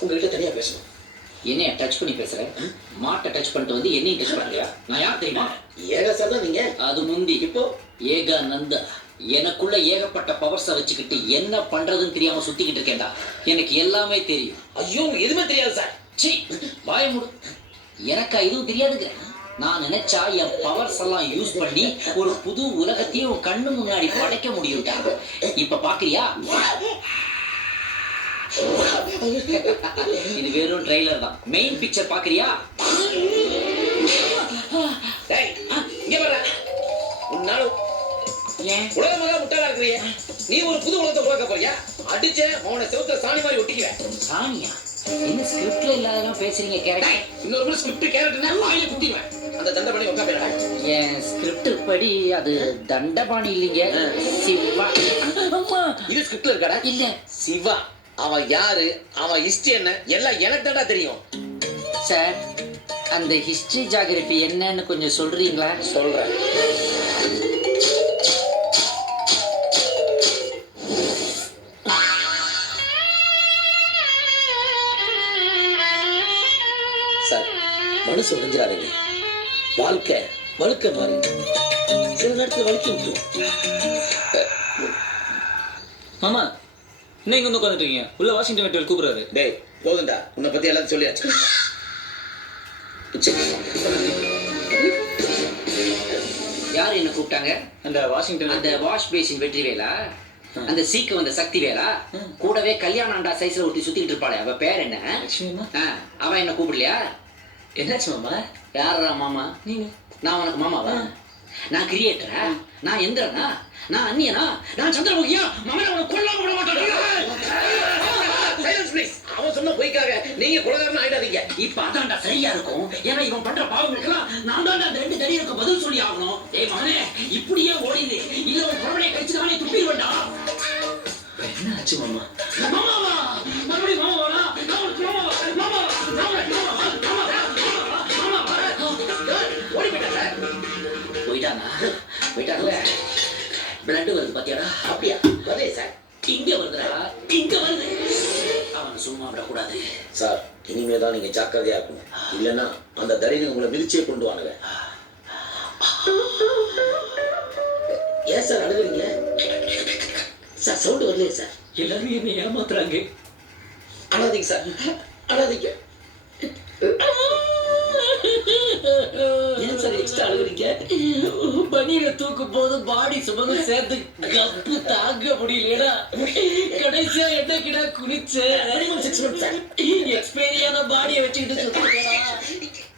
உங்ககிட்ட தனியா பேசணும். என்னைய டச் பண்ணி பேசுற? மாட்டை டச் பண்ணிட்டு வந்து என்னையும் டச் பண்றியா? நான் யார் தெரியுமா? ஏகா சார் தான் நீங்க. அது முந்தி. இப்போ ஏகானந்தா. எனக்குள்ள ஏகப்பட்ட பவர்ஸை வச்சுக்கிட்டு என்ன பண்றதுன்னு தெரியாம சுத்திக்கிட்டு இருக்கேன்டா. எனக்கு எல்லாமே தெரியும். ஐயோ எதுவுமே தெரியாது சார். சீ, வாய மூடு. எனக்கா இதுவும் தெரியாதுங்க. நான் நினைச்சா என் பவர்ஸ் எல்லாம் யூஸ் பண்ணி ஒரு புது உலகத்தையும் உன் கண்ணு முன்னாடி படைக்க முடியும்டா. இப்ப பாக்குறியா? இது வெறும் ட்ரெய்லர் தான். மெயின் பிக்சர் பாக்குறியா? இங்க வர உன்னால உலகமாக முட்டாளா இருக்கிறீங்க. நீ ஒரு புது உலகத்தை உருவாக்க போறியா? அடிச்ச அவனை செவுத்துல சாணி மாதிரி ஒட்டிக்குவேன். சாணியா? என்ன ஸ்கிரிப்ட்ல இல்லாதெல்லாம் பேசுறீங்க? கேரக்டர் இன்னொரு ஸ்கிரிப்ட் கேரக்டர்னா வாயில குத்திடுவேன். அந்த தண்டபாணி உட்கா போயிடா. என் ஸ்கிரிப்ட் படி அது தண்டபாணி இல்லைங்க, சிவா. இது ஸ்கிரிப்ட்ல இருக்காடா? இல்ல, சிவா. அவன் யாரு, அவன் ஹிஸ்டரி என்ன எல்லாம் எனக்கு தான்டா தெரியும். சார், அந்த ஹிஸ்டரி ஜியோகிராஃபி என்னன்னு கொஞ்சம் சொல்றீங்களா? சொல்றேன். சார், மனசு உடைஞ்சிடாதீங்க. வாழ்க்கை வழுக்க மாறி சில நேரத்தில் வலிக்க விட்டுரும். மாமா, என்ன இங்க வந்து உட்காந்துட்டீங்க? உள்ள வாஷிங்டன் வெட்டியல் கூப்பிடுறாரு. டேய் போதும்டா, உன்னை பத்தி எல்லாத்தையும் சொல்லியாச்சு. யார் என்ன கூப்பிட்டாங்க? அந்த வாஷிங்டன் அந்த வாஷ் பேசின் வெற்றி வேலா, அந்த சீக்கு வந்த சக்தி வேலா, கூடவே கல்யாணம் ஆண்டா சைஸ்ல ஒட்டி சுத்திட்டு இருப்பாளே, அவ பேர் என்ன? அவ என்ன கூப்பிடலையா? என்னாச்சு மாமா? யாரா மாமா? நீங்க. நான் உனக்கு மாமாவா? நான் கிரியேட்டரா? நான் எந்திரனா? நான் அந்நியனா? நான் சந்திரமுகியா? மாமனா உனக்கு கொல்லாம விட மாட்டேன். Silence please. அவன் சொன்ன பொய்க்காக நீங்க கொலகாரன் ஆயிடாதீங்க. இப்ப அதான்டா சரியா இருக்கும். ஏன்னா இவன் பண்ற பாவங்களுக்கெல்லாம் நான் தான் அந்த 2 தடியருக்கு பதில் சொல்லி ஆகணும். ஏய் மகனே, இப்படியே ஓடிது இல்ல உன் குழந்தையை கழிச்சு நானே துப்பிடுவேன்டா. என்ன ஆச்சு மாமா? மாமாவா? மறுபடியும் மாமாவா? நான் உனக்கு மாமாவா? மாமாவா? நான் உனக்கு மாமாவா? ஓடி போயிட்டாங்க. போயிட்டாங்கல்ல. பிளட் வருது பாத்தியாடா? அப்படியா? வரே சார். இங்க வருதுடா, இங்க வருது. அவனை சும்மா விடக்கூடாது சார். இனிமேதான் நீங்க ஜாக்கிரதையா இருக்கணும். இல்லைன்னா அந்த தடியனை உங்களை மிதிச்சே கொண்டு வாங்க. ஏன் சார் அழுகுறீங்க? சார் சவுண்ட் வரலையே சார். எல்லாரும் என்ன ஏமாத்துறாங்க. அழாதீங்க சார், அழாதீங்க. ஏன் சார் எக்ஸ்ட்ரா அழுகுறீங்க? பனியில தூக்கும் போது பாடி சுமந்து சேர்த்து கப்பு தாங்க முடியலடா. கடைசியா என்ன கிடா குளிச்ச எக்ஸ்பீரியான பாடியை வச்சுக்கிட்டு சுத்தா